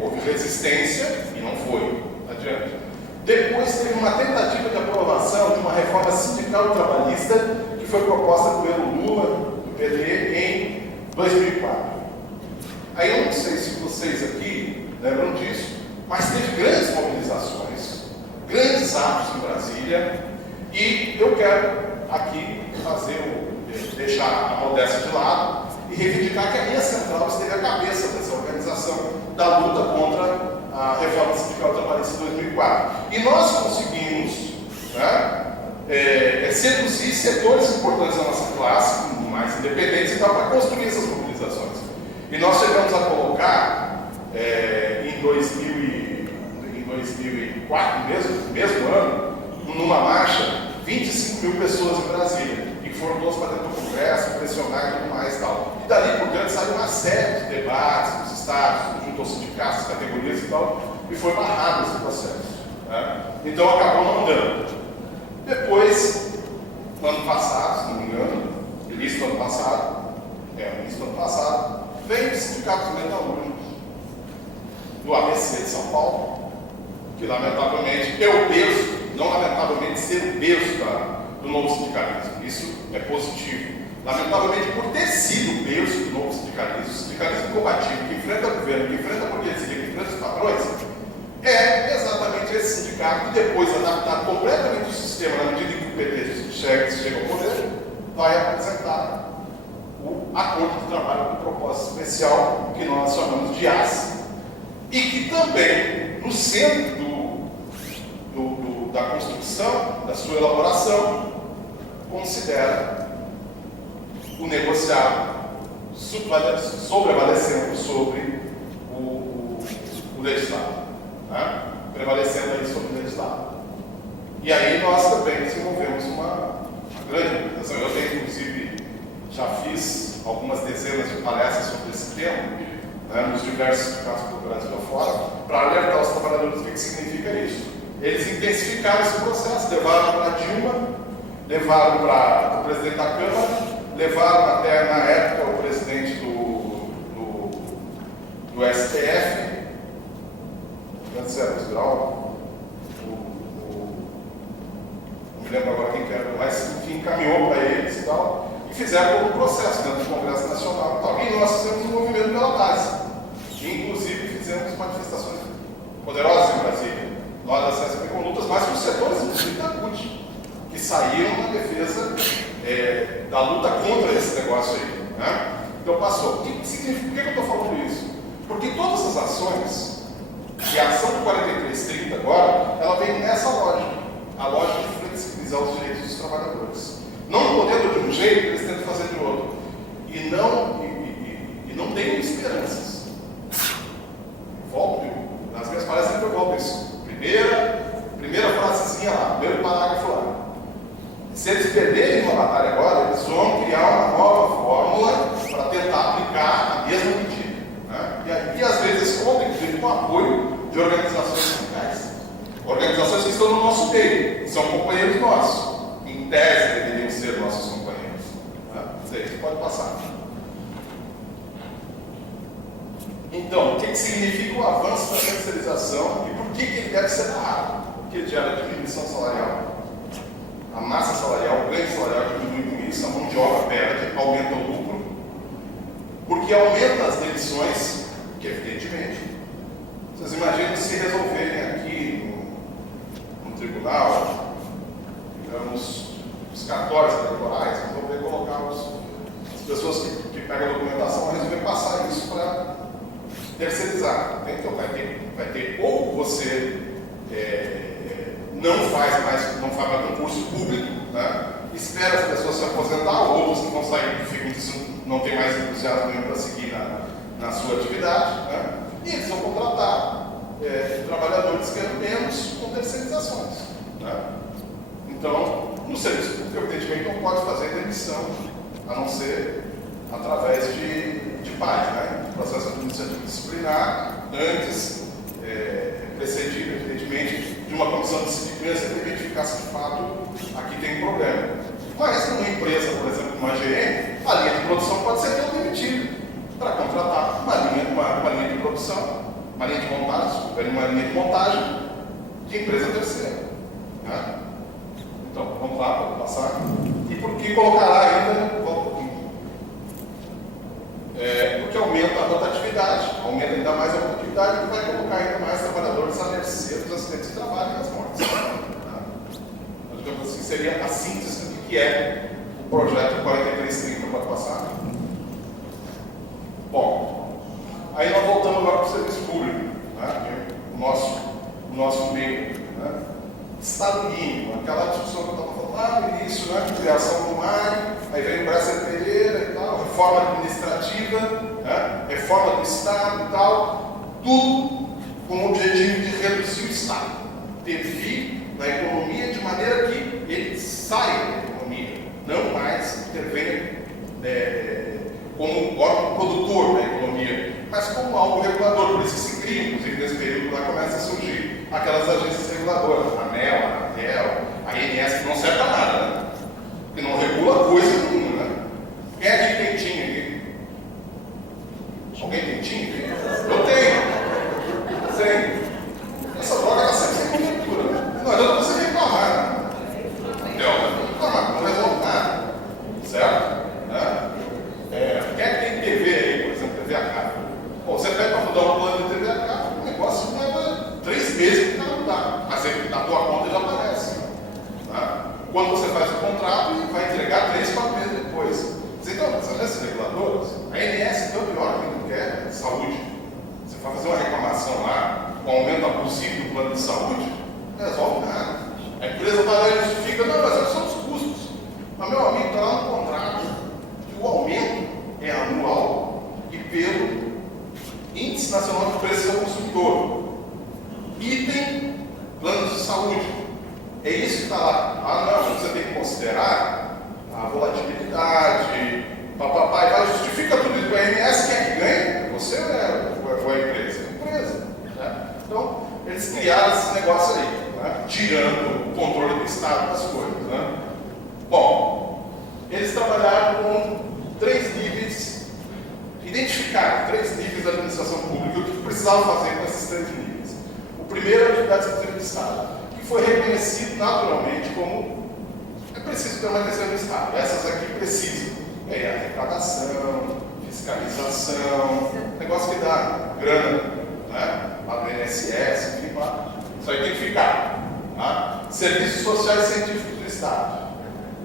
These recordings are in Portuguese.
Houve resistência e não foi adiante. Depois teve uma tentativa de aprovação de uma reforma sindical trabalhista que foi proposta pelo Lula, do PT, em 2004. Aí eu não sei se vocês aqui lembram disso, mas teve grandes mobilizações, grandes atos em Brasília, e eu quero aqui deixar a modéstia de lado e reivindicar que a minha central esteve à cabeça dessa organização da luta contra a reforma sindical trabalhista de 2004. E nós conseguimos, seduzir setores importantes da nossa classe, mais independentes e tal, para construir essas mobilizações. E nós chegamos a colocar, em 2004, mesmo ano, numa marcha, 25 mil pessoas em Brasília, e que foram todos para dentro do Congresso, pressionar e tudo mais e tal. E dali por diante saiu uma série de debates nos estados, junto aos sindicatos, categorias e tal, e foi barrado esse processo. Então acabou não dando. Depois, no ano passado, se não me engano, início do ano passado, veio o Sindicato Metalúrgico do ABC de São Paulo, que lamentavelmente é o berço, não lamentavelmente ser o berço do novo sindicalismo. Isso é positivo. Lamentavelmente, por ter sido o berço do novo sindicalismo, o sindicalismo combativo, que enfrenta o governo, que enfrenta a burguesia, que enfrenta os patrões, é exatamente esse sindicato que depois, adaptar completamente o sistema na medida em que o PT chega ao poder, vai apresentar o acordo de trabalho com propósito especial, que nós chamamos de ACE, e que também, no centro da construção, da sua elaboração, considera o negociado sobrevalecendo sobre o legislado, prevalecendo aí sobre o legislado. E aí nós também desenvolvemos uma grande mobilização. Eu tenho, inclusive, já fiz algumas dezenas de palestras sobre esse tema, nos diversos sindicatos do Brasil afora, para alertar os trabalhadores do que significa isso. Eles intensificaram esse processo, levaram para a Dilma, levaram para o presidente da Câmara, levaram até, na época, o presidente do STF, Cancelo Grau, não me lembro agora quem que era, mas enfim, encaminhou para eles e tal, e fizeram todo o processo dentro do Congresso Nacional e tal. E nós fizemos um movimento pela base. Inclusive fizemos manifestações poderosas em Brasília. Nós da CSP com lutas, mas com setores, inclusive da CUT, que saíram na defesa da luta contra esse negócio aí. Então passou. O que significa? Por que eu estou falando isso? Porque todas as ações, e a ação do 4330 agora, ela vem nessa lógica, a lógica de flexibilizar os direitos dos trabalhadores. Não podendo de um jeito, eles tentam fazer de outro. E não tenham esperanças. Volto, nas minhas palestras eu volto isso. Primeira frasezinha lá, primeiro parágrafo lá. Se eles perderem uma batalha agora, eles vão criar uma nova fórmula para tentar aplicar a mesma medida. E às vezes contam, inclusive, com o apoio de organizações sindicais. Organizações que estão no nosso meio, são companheiros nossos. Em tese, deveriam ser nossos companheiros. Isso pode passar. Então, o que significa o avanço da terceirização e por que ele deve ser narrado? Porque ele gera diminuição salarial. A massa salarial, o ganho salarial diminui com isso, a mão de obra perde, aumenta o lucro, porque aumenta as demissões, que evidentemente, vocês imaginam se resolverem aqui no tribunal, digamos, os cartórios eleitorais, resolver colocar as pessoas que pegam a documentação, resolver passar isso para terceirizar. Então vai ter ou você não faz mais concurso público, espera as pessoas se aposentar, ou outros que vão sair, não tem mais entusiasmo nenhum para seguir na sua atividade, e eles vão contratar trabalhadores ganhando menos com terceirizações. Então, no serviço público, evidentemente, não pode fazer demissão, a não ser através de paz, processo administrativo disciplinar, antes precedido, evidentemente, de uma comissão de sindicância para identificar se de fato aqui tem um problema. Mas numa empresa, por exemplo, como a GM, a linha de produção pode ser tão demitida para contratar uma linha de produção uma linha de montagem, uma linha de montagem de empresa terceira. Né? Então, vamos lá, vamos passar. E por que colocará ainda? Porque aumenta a rotatividade, aumenta ainda mais a rotatividade e vai colocar ainda mais trabalhadores à mercê dos acidentes de trabalho e das mortes. Então, digamos assim, seria a síntese do que é o projeto 4330. Pode passar? Bom, aí nós voltamos agora para o serviço público, né? o nosso meio. Né? Estado mínimo, aquela discussão que eu estava falando lá no início, né? Criação do MAI, aí vem o Bresser Pereira e tal, reforma administrativa, né? Reforma do Estado e tal, tudo com o objetivo de reduzir o Estado, intervir na economia de maneira que ele saia da economia, não mais intervenha como órgão produtor da economia, mas como algo regulador. Por isso que se cria, inclusive nesse período lá começa a surgir aquelas agências reguladoras, a ANEEL, a Anatel, a ANS, que não serve para nada, né? Que não regula coisa nenhuma, né? Quem é que tem TIM aqui? Alguém tem TIM aqui? Eu tenho. Sei. Essa droga está sempre sem conjuntura, né? Não adianta você reclamar, né? Não reclamar, não resolve nada. Certo? Né? Quem é que tem TV aí, por exemplo, TV a cabo? Bom, você pede para mudar o plano de TV a cabo, o negócio leva 3 meses para mudar, mas na tua conta já aparece. Tá? Quando você faz o contrato, ele vai entregar 3, 4 meses depois. Então, as agências reguladoras, a ANS então, é o pior que quer saúde. Você vai fazer uma reclamação lá, com aumento abusivo do plano de saúde, não resolve nada. A empresa vai lá e justifica, não, mas são os custos. Mas meu amigo está lá no contrato, que o aumento é anual e pelo Índice Nacional de Preços ao Consumidor. Item planos de saúde. É isso que está lá. Ah, não, você tem que considerar a volatilidade, papapá, e vai, justifica tudo isso. O ANS quem é que ganha? Você ou a empresa? A empresa. Né? Então, eles criaram esse negócio aí, né? Tirando o controle do Estado das coisas. Né? Bom, eles trabalharam com 3 níveis, identificaram 3 níveis da administração pública, o que precisavam fazer com esses 3 níveis. O primeiro é a atividade exclusiva do Estado, que foi reconhecido naturalmente como é preciso permanecer no Estado. Essas aqui precisam. Arrecadação, fiscalização, negócio que dá grana, né? Lá do INSS, enfim, lá. Isso aí tem que ficar. Tá? Serviços sociais e científicos do Estado.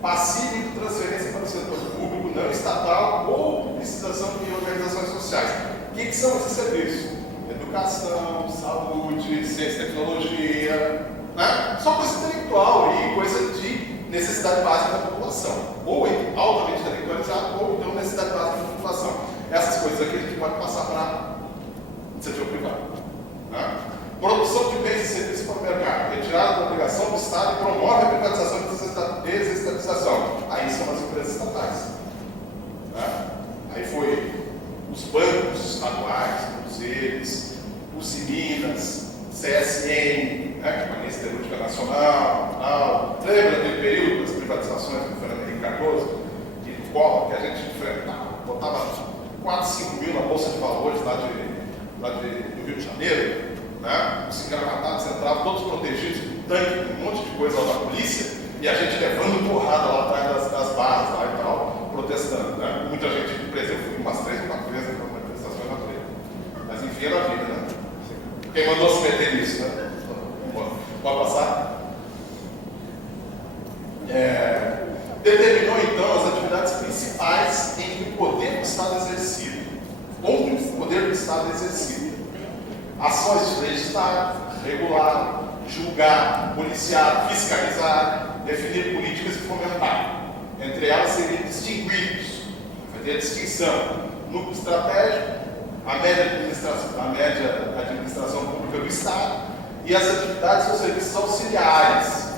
Passível de transferência para o setor público não estatal ou publicização de organizações sociais. O que são esses serviços? Educação, saúde, ciência e tecnologia, né? Só coisa intelectual e coisa de necessidade básica da população. Ou altamente intelectualizado, ou então necessidade básica da população. Essas coisas aqui a gente pode passar para o setor privado. Né? Produção de bens e serviços para o mercado. Retirada da obrigação do Estado e promove a privatização e desestatização. Aí são as empresas estatais. Né? Aí foi os bancos estaduais, todos eles, o Minas, CSN, né, que é a Siderúrgica Nacional, tal. Lembra daquele período das privatizações do Fernando Henrique Cardoso? Que que a gente enfrentava, botava 4, 5 mil na Bolsa de Valores lá do Rio de Janeiro, né? Os engravatados entravam todos protegidos, com tanque, um monte de coisa lá da polícia, e a gente levando porrada lá atrás das barras lá e tal, protestando, né? Muita gente presa, eu fui umas 3 ou 4 vezes para manifestações na treta. Mas enfim, era a vida, né? Quem mandou se meter nisso, né? Pode passar? Determinou então as atividades principais em que o poder do Estado é exercido. Onde o poder do Estado é exercido. Ações de legislar, regular, julgar, policiar, fiscalizar, definir políticas e fomentar. Entre elas seriam distinguidos, vai ter a distinção, núcleo estratégico, a média administração pública do Estado e as atividades ou serviços auxiliares,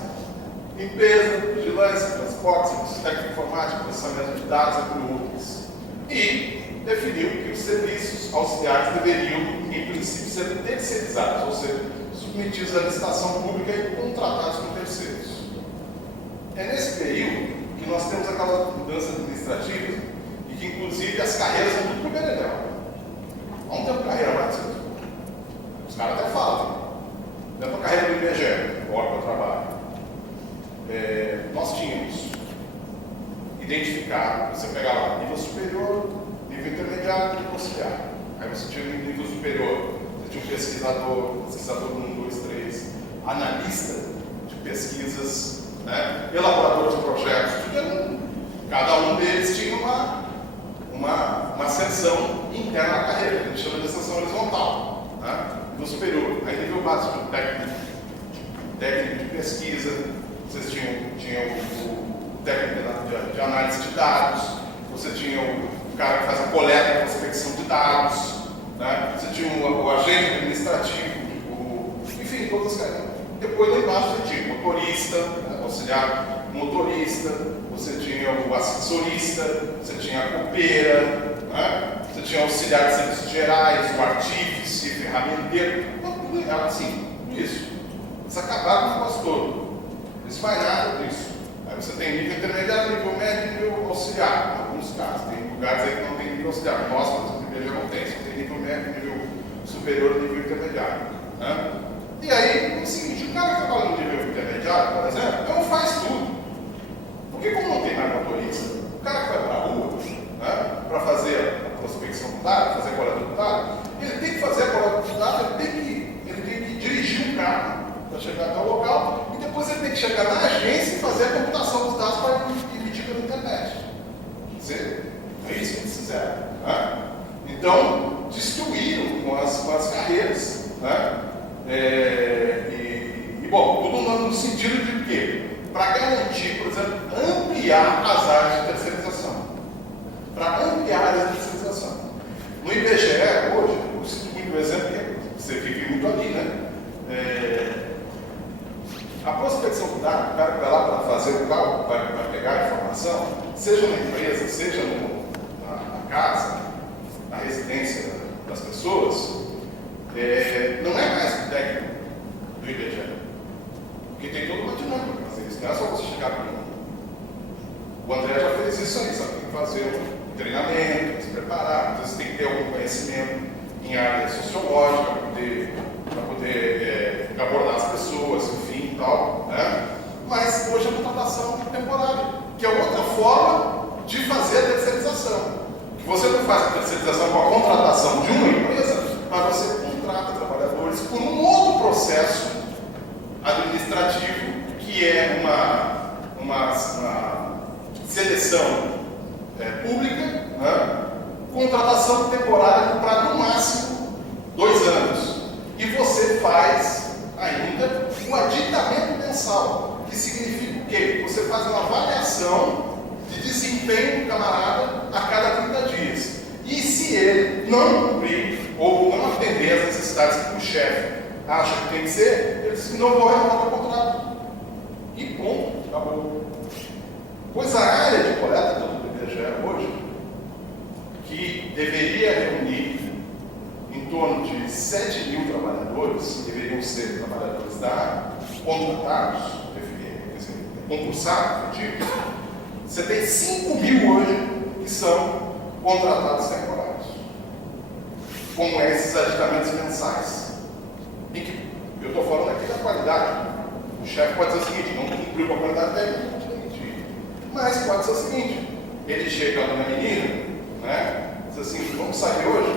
limpeza, vigilância, transporte, serviços técnico-informática, processamento de dados, entre outros. E definiu que os serviços auxiliares deveriam, em princípio, ser terceirizados, ou seja, submetidos à licitação pública e contratados com terceiros. É nesse período que nós temos aquela mudança administrativa e que, inclusive, as carreiras são tudo para o Beneléu. Vamos ter uma carreira lá de setor. caras até falam. Dentro da carreira do IBGE, o órgão que eu trabalho, nós tínhamos identificado, você pega lá, nível superior, nível intermediário, nível auxiliar. Aí você tinha um nível superior, você tinha um pesquisador 1, 2, 3, analista de pesquisas, né? Elaborador de projetos, cada um deles tinha uma ascensão interna na carreira, que a gente chama de ascensão horizontal, né? Nível superior. Aí nível básico, técnico de pesquisa, vocês tinham o técnico de análise de dados, você tinha o cara que faz a coleta e prospecção de dados, né? Você tinha o agente administrativo, enfim, todas as caras. Depois lá embaixo você tinha o motorista, auxiliar motorista, você tinha o assessorista, você tinha a copeira, né? Você tinha o auxiliar de serviços gerais, o artífice, ferramenteiro, tudo errado assim, isso. Eles acabaram com o negócio todo. Eles não faz nada disso. Aí você tem nível intermediário, nível médio, nível auxiliar, em alguns casos. Tem lugares aí que não tem nível auxiliar. Nós, por exemplo, no IBGE não tem, só tem nível médio, nível superior e nível intermediário, né? E aí, é o seguinte, o cara que trabalha no nível intermediário, por exemplo, não faz tudo. Porque como não tem mais motorista, o cara que vai para a rua, né, para fazer a prospecção do dado, fazer a coleta do dado, ele tem que fazer a coleta do dado, ele tem que dirigir o carro para chegar até o local, e depois ele tem que chegar na agência e fazer a computação dos dados para emitir pela internet. É isso que eles fizeram. Né? Então, destruíram com as carreiras. Né? Bom, tudo no sentido de quê? Para garantir, por exemplo, ampliar as áreas de terceirização. Para ampliar áreas de terceirização. No IBGE, hoje, eu cito muito o exemplo, que você vive muito ali, né? A prospecção do dado, o cara que vai lá para fazer o cálculo, vai pegar a informação, seja na empresa, seja na casa, na residência das pessoas, não é mais o técnico do IBGE. Porque tem toda uma dinâmica para fazer isso. Não é só você chegar com o André já fez isso aí, sabe? Tem que fazer um treinamento, se preparar, às vezes tem que ter algum conhecimento em área sociológica para poder abordar as pessoas, enfim e tal, né? Mas hoje é contratação temporária, que é outra forma de fazer a terceirização. Que você não faz a terceirização com a contratação de uma empresa, mas você contrata trabalhadores por um outro processo administrativo, que é uma seleção pública, né? Contratação temporária para no máximo 2 anos. E você faz ainda o aditamento mensal, que significa o quê? Você faz uma avaliação de desempenho do camarada a cada 30 dias. E se ele não cumprir ou não atender às necessidades que o chefe acha que tem que ser, ele diz que não vou renovar o contrato. E ponto, acabou. Pois a área de coleta do IBGE hoje, que deveria reunir em torno de 7.000 trabalhadores, que deveriam ser trabalhadores da área, contratados, concursados, eu digo, você tem 5.000 hoje que são contratados temporários, com esses aditamentos mensais. E que eu estou falando aqui da qualidade. O chefe pode dizer o seguinte: não cumpriu com a qualidade técnica, não te demitir. Mas pode ser o seguinte: ele chega lá na menina, né? Diz assim: vamos sair hoje?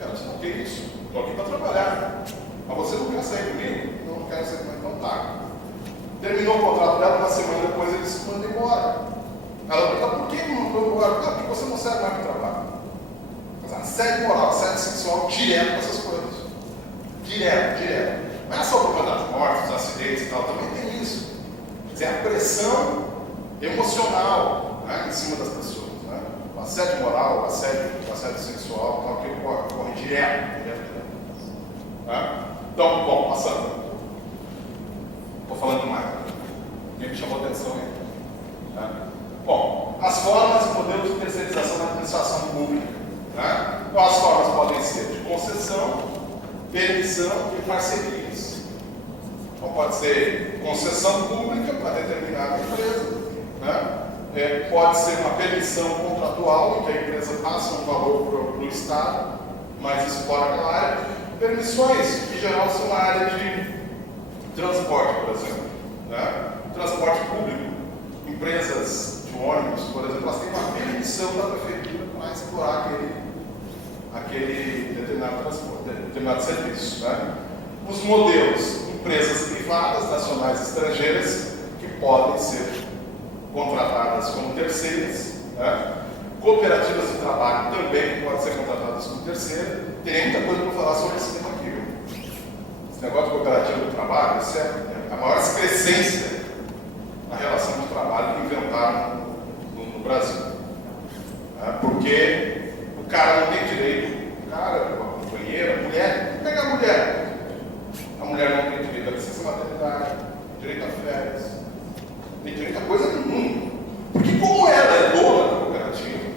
Ela diz: não tem isso, estou aqui para trabalhar. Mas você não quer sair comigo? Não quero sair comigo, então tá. Terminou o contrato dela, uma semana depois ele se manda embora. Ela pergunta: por que não mandou embora? Não, porque você não serve mais para o trabalho. Mas assédio moral, assédio sexual, direto com essas coisas. Direto. Não é só por conta das mortes, dos acidentes e tal, também tem isso. Quer dizer, a pressão emocional, né, em cima das pessoas. Né? O assédio moral, o assédio sexual, tal, que ocorre direto. Né? Então, bom, passando. Estou falando demais. Ninguém me chamou atenção aí. Né? Bom, as formas e modelos de terceirização da administração pública. Né? Então, as formas podem ser de concessão, permissão e parcerias. Então, pode ser concessão pública para determinada empresa, né? Pode ser uma permissão contratual, em que a empresa passa um valor para o Estado, mas explora aquela área, Permissões, que em geral são na área de transporte, por exemplo. Né? Transporte público, empresas de ônibus, por exemplo, elas têm uma permissão da prefeitura para explorar aquele determinado transporte, determinado serviço. Né? Os modelos, empresas privadas, nacionais e estrangeiras, que podem ser contratadas como terceiras. Né? Cooperativas de trabalho também que podem ser contratadas como terceira. Tem muita coisa para falar sobre esse tema aqui. Viu? Esse negócio de cooperativa de trabalho, isso é a maior excrescência na relação de trabalho que inventaram no Brasil. Porque o cara não tem direito, o cara, a companheira, a mulher, pega a mulher. A mulher não tem direito à licença maternidade, direito a férias, não tem direito a coisa nenhuma. Porque como ela é dona da cooperativa,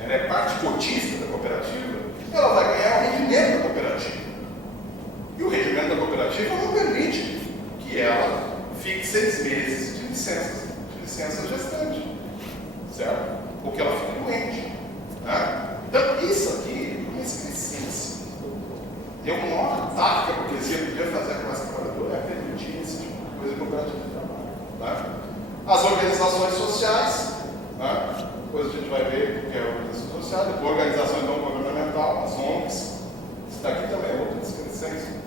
ela é parte cotista da cooperativa, ela vai ganhar o rendimento da cooperativa. E o rendimento da cooperativa não permite que ela fique 6 meses de licença gestante, certo? Ou que ela fique doente. Né? Então, isso aqui é uma excrescência. E a maior ataque que a burguesia podia fazer à classe trabalhadora é permitir esse tipo de coisa cooperativa de trabalho. Né? As organizações sociais, né? Depois a gente vai ver o que é a organização social, depois organizações não governamental, as ONGs. Isso daqui também é outra excrescência.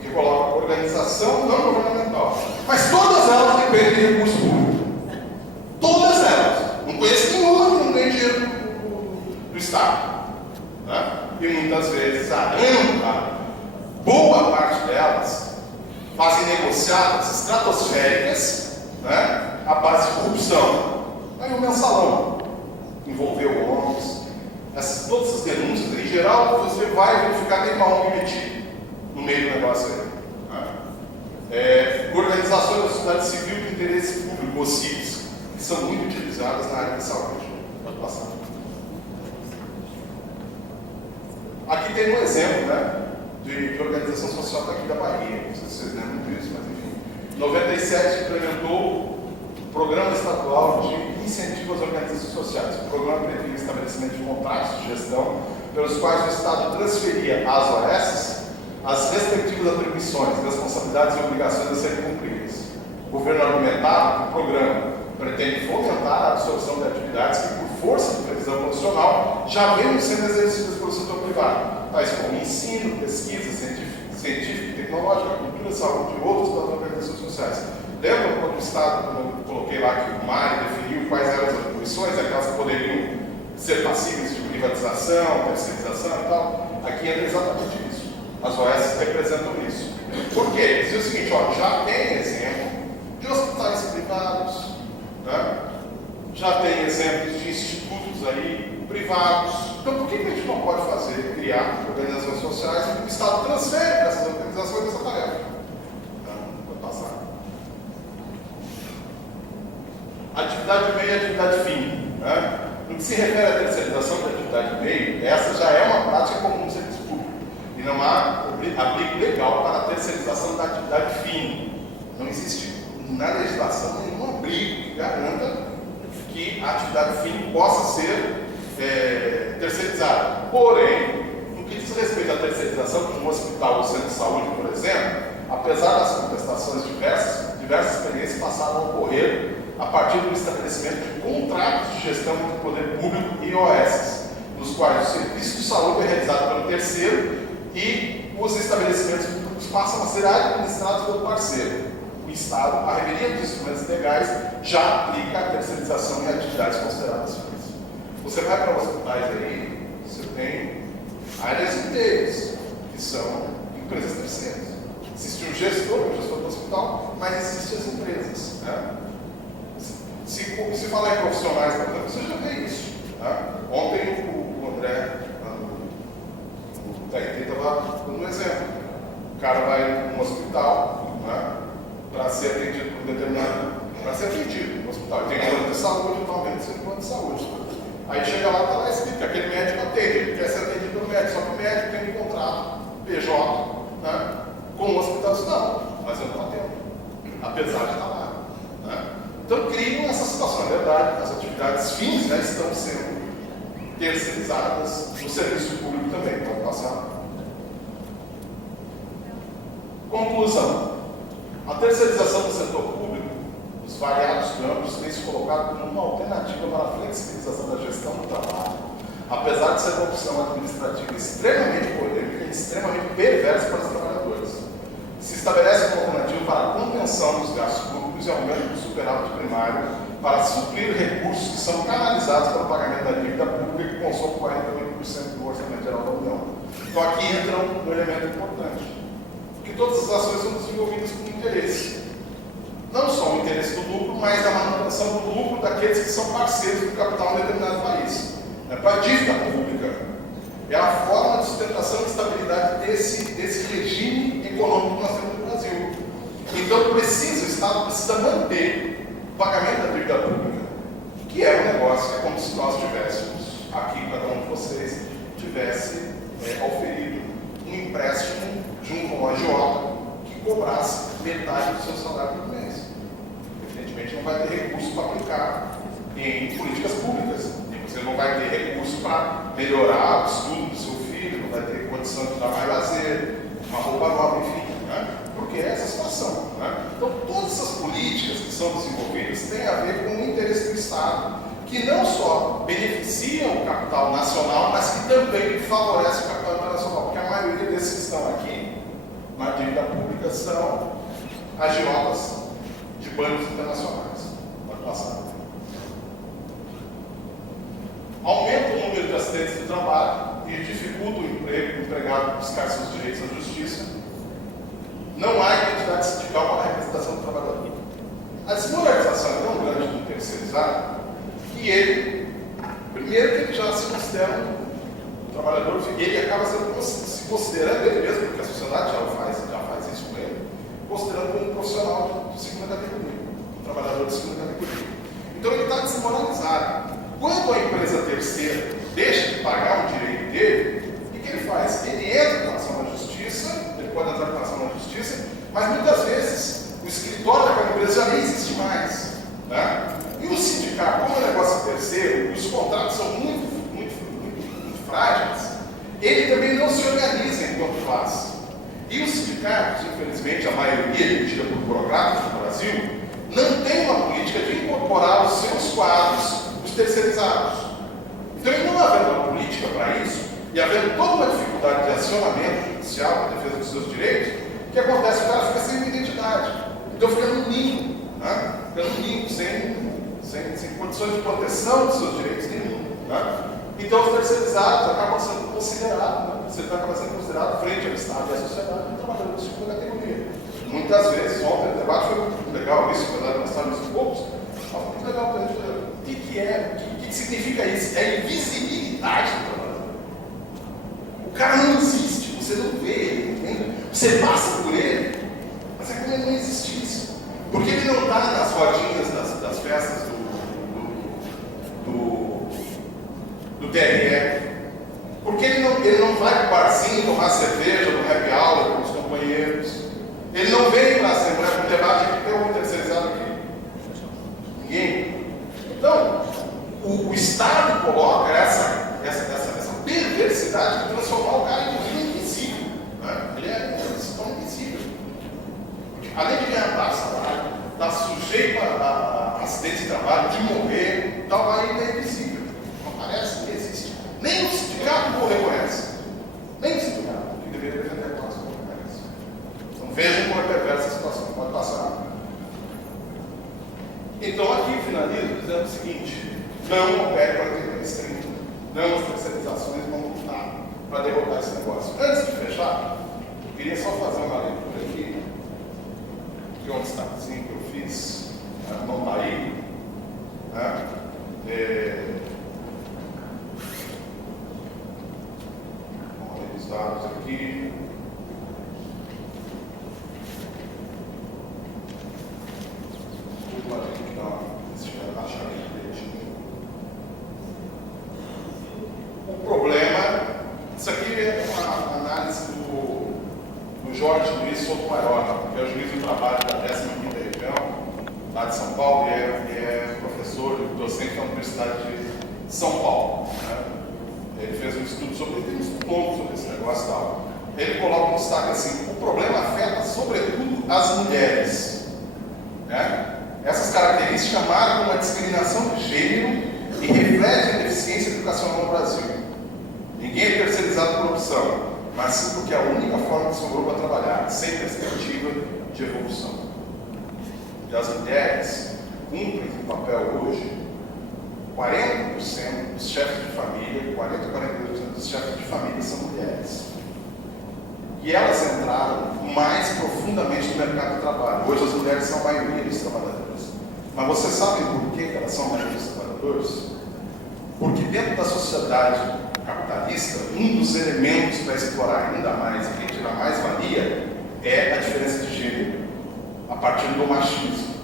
Que coloca organização não governamental. Mas todas elas dependem de recurso público. Todas elas. Não conheço nenhuma que não ganhe dinheiro do Estado. Né? E muitas vezes boa parte delas fazem negociadas estratosféricas, né? À base de corrupção. Aí o mensalão envolveu ONGs. Todas essas denúncias, em geral, você vai verificar que tem uma ONG metida no meio do negócio aí. Né? Organizações da sociedade civil de interesse público, OCIPs, que são muito utilizadas na área da saúde. Pode passar. Aqui tem um exemplo, né, de organização social daqui da Bahia. Não sei se vocês lembram disso, mas enfim. Em 97 implementou o Programa Estadual de Incentivo às Organizações Sociais. O programa previa o estabelecimento de contratos de gestão pelos quais o Estado transferia às OS as respectivas atribuições, responsabilidades e obrigações a serem cumpridas. O governo argumentava que o programa pretende fomentar a absorção de atividades que, por força de previsão profissional, já venham sendo exercidas pelo setor privado, tais como ensino, pesquisa científica e tecnológica, cultura, saúde e outras das organizações sociais. Lembra quando o Estado, quando eu coloquei lá que o MAI definiu quais eram as atribuições, aquelas que poderiam ser passíveis de privatização, terceirização e tal? Aqui entra exatamente isso. As OS representam isso. Por quê? Dizia o seguinte, ó, já tem exemplo de hospitais privados, né? Já tem exemplos de institutos aí privados. Então, por que a gente não pode criar organizações sociais e o Estado transfere para essas organizações essa tarefa? Vou passar. Atividade meio e atividade fim. Né? No que se refere à terceirização da atividade meio, essa já é uma prática comum no serviço público. E não há abrigo legal para a terceirização da atividade fim. Não existe na legislação nenhum abrigo que garanta que a atividade fim possa ser terceirizada. Porém, no que diz respeito à terceirização de um hospital ou centro de saúde, por exemplo, apesar das contestações diversas experiências passaram a ocorrer a partir do estabelecimento de contratos de gestão entre o poder público e OS, nos quais o serviço de saúde é realizado pelo terceiro e os estabelecimentos públicos passam a ser administrados pelo parceiro. O Estado, a revelia dos instrumentos legais, já aplica a terceirização em atividades consideradas fins. Você vai para hospitais aí, você tem áreas inteiras, que são empresas terceiras. Existe um gestor do hospital, mas existem as empresas. Né? Se falar em profissionais, por exemplo, você já vê isso. Né? Ontem o André, o TRT, estava dando um exemplo. O cara vai num hospital, né, para ser atendido por para ser atendido no hospital. Tem plano de saúde, normalmente tem plano de saúde. Aí chega lá e está lá escrito que aquele médico atende, ele quer ser atendido pelo médico, só que o médico tem um contrato PJ, né, com o hospital. Não, mas eu não atendo, apesar de estar lá. Né? Então criam essa situação. Na verdade, as atividades fins, né, estão sendo terceirizadas no serviço público também. Pode passar. terceirização do setor público, os variados campos têm se colocado como uma alternativa para a flexibilização da gestão do trabalho, apesar de ser uma opção administrativa extremamente polêmica e extremamente perversa para os trabalhadores. Se estabelece uma alternativa para a contenção dos gastos públicos e aumento do superávit primário para suprir recursos que são canalizados para o pagamento da dívida pública, que consome 48% do orçamento geral da União. Então aqui entra um elemento importante, que todas as ações são desenvolvidas com interesse. Não só o interesse do lucro, mas a manutenção do lucro daqueles que são parceiros do capital em determinado país. Para a dívida pública, é a forma de sustentação e estabilidade desse regime econômico que nós temos no Brasil. Então, o Estado precisa manter o pagamento da dívida pública, que é um negócio que é como se nós tivéssemos, aqui, cada um de vocês, tivesse oferido um empréstimo junto a um agiota que cobrasse metade do seu salário por mês. Evidentemente, não vai ter recurso para aplicar em políticas públicas. Você não vai ter recurso para melhorar o estudo do seu filho, não vai ter condição de dar mais lazer, uma roupa nova, enfim, né? Porque é essa situação. Né? Então, todas essas políticas que são desenvolvidas têm a ver com o interesse do Estado, que não só beneficiam o capital nacional, mas que também favorecem o capital internacional, porque a maioria desses que estão aqui na dívida pública são agiotas de bancos internacionais. Pode passar. Aumenta o número de acidentes do trabalho e dificulta o emprego do empregado buscar seus direitos à justiça. Não há identidade sindical para a representação do trabalhador. A desmoralização é tão grande do terceirizado que ele, primeiro que ele já se considera um trabalhador, ele acaba se considerando ele mesmo, porque a sociedade já faz isso com ele, considerando como um profissional de segunda categoria, um trabalhador de segunda categoria. Então ele está desmoralizado. Quando a empresa terceira deixa de pagar o direito dele, o que ele faz? Ele entra com ação na justiça, ele pode entrar com ação na justiça, mas muitas vezes o escritório daquela empresa já nem existe mais. Né? E o sindicato, como é um negócio terceiro, os contratos são muito frágeis, ele também não se organiza enquanto classe. E os sindicatos, infelizmente, a maioria dirigida por burocratas no Brasil, não tem uma política de incorporar os seus quadros terceirizados. Então, não havendo uma política para isso, e havendo toda uma dificuldade de acionamento judicial para a defesa dos seus direitos, o que acontece? O cara fica sem identidade. Então, fica num limbo, né? Fica num limbo, sem condições de proteção dos seus direitos nenhum. Né? Então, os terceirizados acabam sendo considerados, né? Você acaba sendo considerado, frente ao Estado e à sociedade, um trabalhador de segunda categoria. Muitas vezes, ontem o debate foi muito legal, isso, quando nós estávamos nos poucos, muito legal para a gente ver. O que significa isso? É a invisibilidade do trabalhador. O cara não existe, você não vê ele, entende? Você passa por ele, mas é como ele não existisse. Porque ele não está nas rodinhas das festas do TRE. Porque ele não vai para o barzinho tomar cerveja, no happy hour com os companheiros. Ele não vem para a Assembleia com debate que tem algum terceirizado aqui. Ninguém. Então, o Estado coloca essa perversidade de transformar o cara em invisível. Né? Ele se torna invisível. Além de ganhar salário, estar sujeito a acidentes de trabalho, de morrer, tal, ainda é invisível. Não parece, não existe. Nem o sindicato não reconhece. Nem o sindicato, que deveria defender a classe, não reconhece. Então vejam como é perversa a situação. Pode passar. Então aqui finalizo dizendo o seguinte: não opere para ter restrito, não as terceirizações vão lutar para derrotar esse negócio. Antes de fechar, eu queria só fazer uma leitura aqui de um destaquezinho que eu fiz, não está aí, né? Vamos ler os dados aqui. O problema, isso aqui é uma análise do Jorge Luiz Sotomayor, que é o juiz do trabalho da 15ª região, lá de São Paulo, e é professor e docente da Universidade de São Paulo. Né? Ele fez um estudo sobre, tem um estudo longo sobre esse negócio e tal. Ele coloca um destaque assim: o problema afeta sobretudo as mulheres. né? Essas características marcam uma discriminação de gênero e refletem a deficiência educacional no Brasil. Ninguém é terceirizado por opção, mas sim porque é a única forma que sobrou para trabalhar, sem perspectiva de evolução. E as mulheres cumprem o papel hoje. 40% dos chefes de família, 40 a 42% dos chefes de família são mulheres. E elas entraram mais profundamente no mercado de trabalho. Hoje as mulheres são a maioria dos trabalhadores. Mas vocês sabem por que elas são a maioria dos trabalhadores? Porque dentro da sociedade capitalista, um dos elementos para explorar ainda mais e retirar mais valia é a diferença de gênero, a partir do machismo.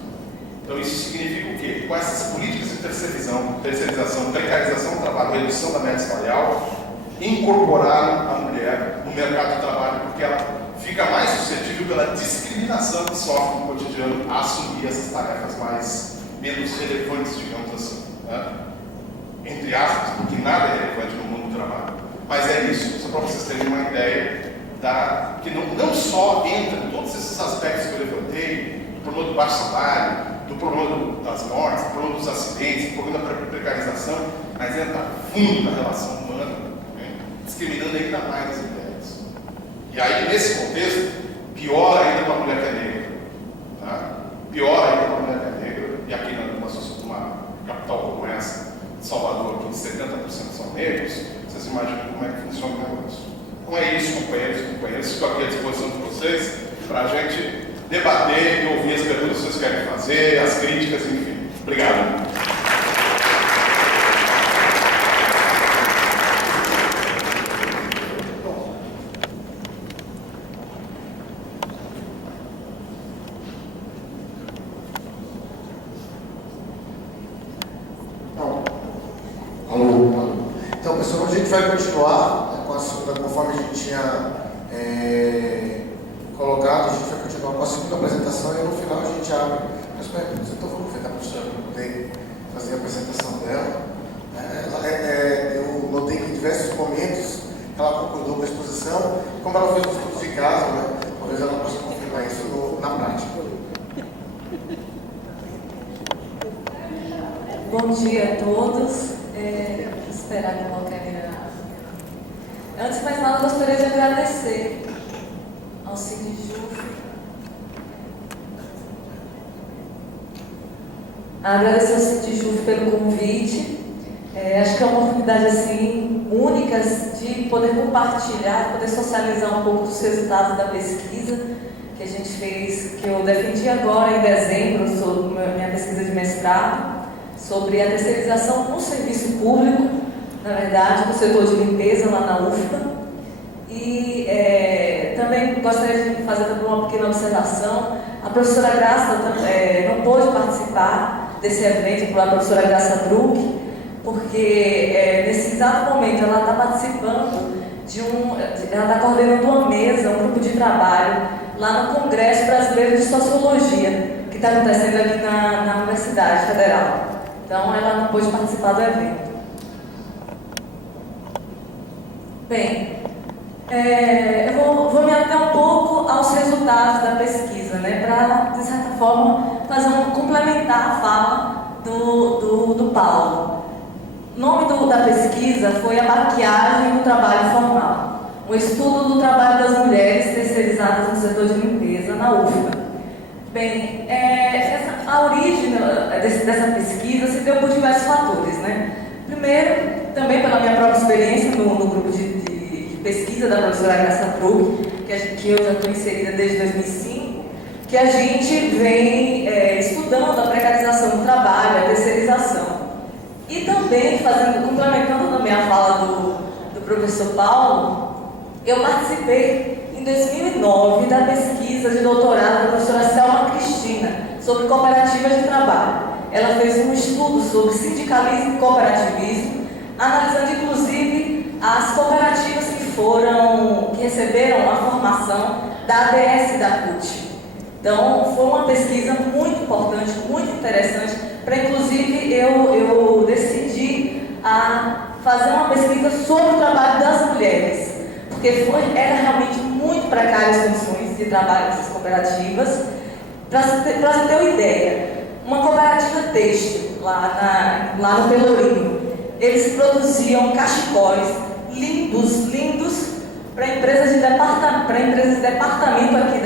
Então isso significa o quê? Com essas políticas de terceirização, precarização do trabalho, redução da média salarial, incorporaram a mulher no mercado de trabalho, porque ela fica mais suscetível pela discriminação que sofre no cotidiano a assumir essas tarefas menos relevantes, digamos assim, né? Entre aspas, porque nada é relevante no mundo do trabalho. Mas é isso, só para vocês terem uma ideia que não só entra em todos esses aspectos que eu levantei, do problema do baixo salário, do problema das mortes, do problema dos acidentes, do problema da precarização, mas entra fundo na relação humana, né? Discriminando ainda mais as mulheres. E aí, nesse contexto, pior ainda para a mulher que é negra. Tá? Pior ainda para a mulher que é negra, e aqui numa capital como essa, Salvador, aqui 70% são negros, vocês imaginam como é que funciona o negócio. Então é isso, companheiros, estou aqui à disposição de vocês para a gente debater e ouvir as perguntas que vocês querem fazer, as críticas, enfim. Obrigado. Então, pessoal, a gente vai continuar com a segunda, conforme a gente tinha colocado, a gente vai continuar com a segunda apresentação e no final a gente abre as perguntas. Então, vamos aproveitar para a professora poder fazer a apresentação dela. Eu notei que em diversos momentos ela concordou com a exposição, como ela fez os estudos de casa, né? Talvez ela possa confirmar isso na prática. Bom dia a todos. Esperar que qualquer minha... Antes de mais nada, gostaria de agradecer ao Cine Juf. Agradecer ao Cine Juf pelo convite. Acho que é uma oportunidade assim, única de poder compartilhar, poder socializar um pouco dos resultados da pesquisa que a gente fez, que eu defendi agora em dezembro, sobre minha pesquisa de mestrado, sobre a terceirização no serviço público, na verdade, no setor de limpeza lá na UFBA. E também gostaria de fazer uma pequena observação. A professora Graça não pôde participar desse evento, a professora Graça Druck, porque nesse exato momento ela está participando ela está coordenando uma mesa, um grupo de trabalho lá no Congresso Brasileiro de Sociologia, que está acontecendo aqui na Universidade Federal. Então, ela não pôde participar do evento. Bem, eu vou me ater um pouco aos resultados da pesquisa, né, para, de certa forma, complementar a fala do Paulo. O nome da pesquisa foi A Maquiagem do Trabalho Formal, um estudo do trabalho das mulheres terceirizadas no setor de limpeza na UFBA. Bem, a origem dessa pesquisa se deu por diversos fatores, né? Primeiro, também pela minha própria experiência no grupo de pesquisa da professora Graça Druck, que eu já estou inserida desde 2005, que a gente vem estudando a precarização do trabalho, a terceirização. E também, complementando também a fala do professor Paulo, eu participei em 2009 da pesquisa de doutorado da professora Selma Cristina sobre cooperativas de trabalho. Ela fez um estudo sobre sindicalismo e cooperativismo, analisando inclusive as cooperativas que receberam a formação da ADS e da CUT. Então, foi uma pesquisa muito importante, muito interessante, para inclusive eu decidi fazer uma pesquisa sobre o trabalho das mulheres, porque era realmente muito precárias as condições de trabalho dessas cooperativas, Para você ter uma ideia, uma cooperativa têxtil lá no Pelourinho, eles produziam cachecóis lindos para empresas de departamento aqui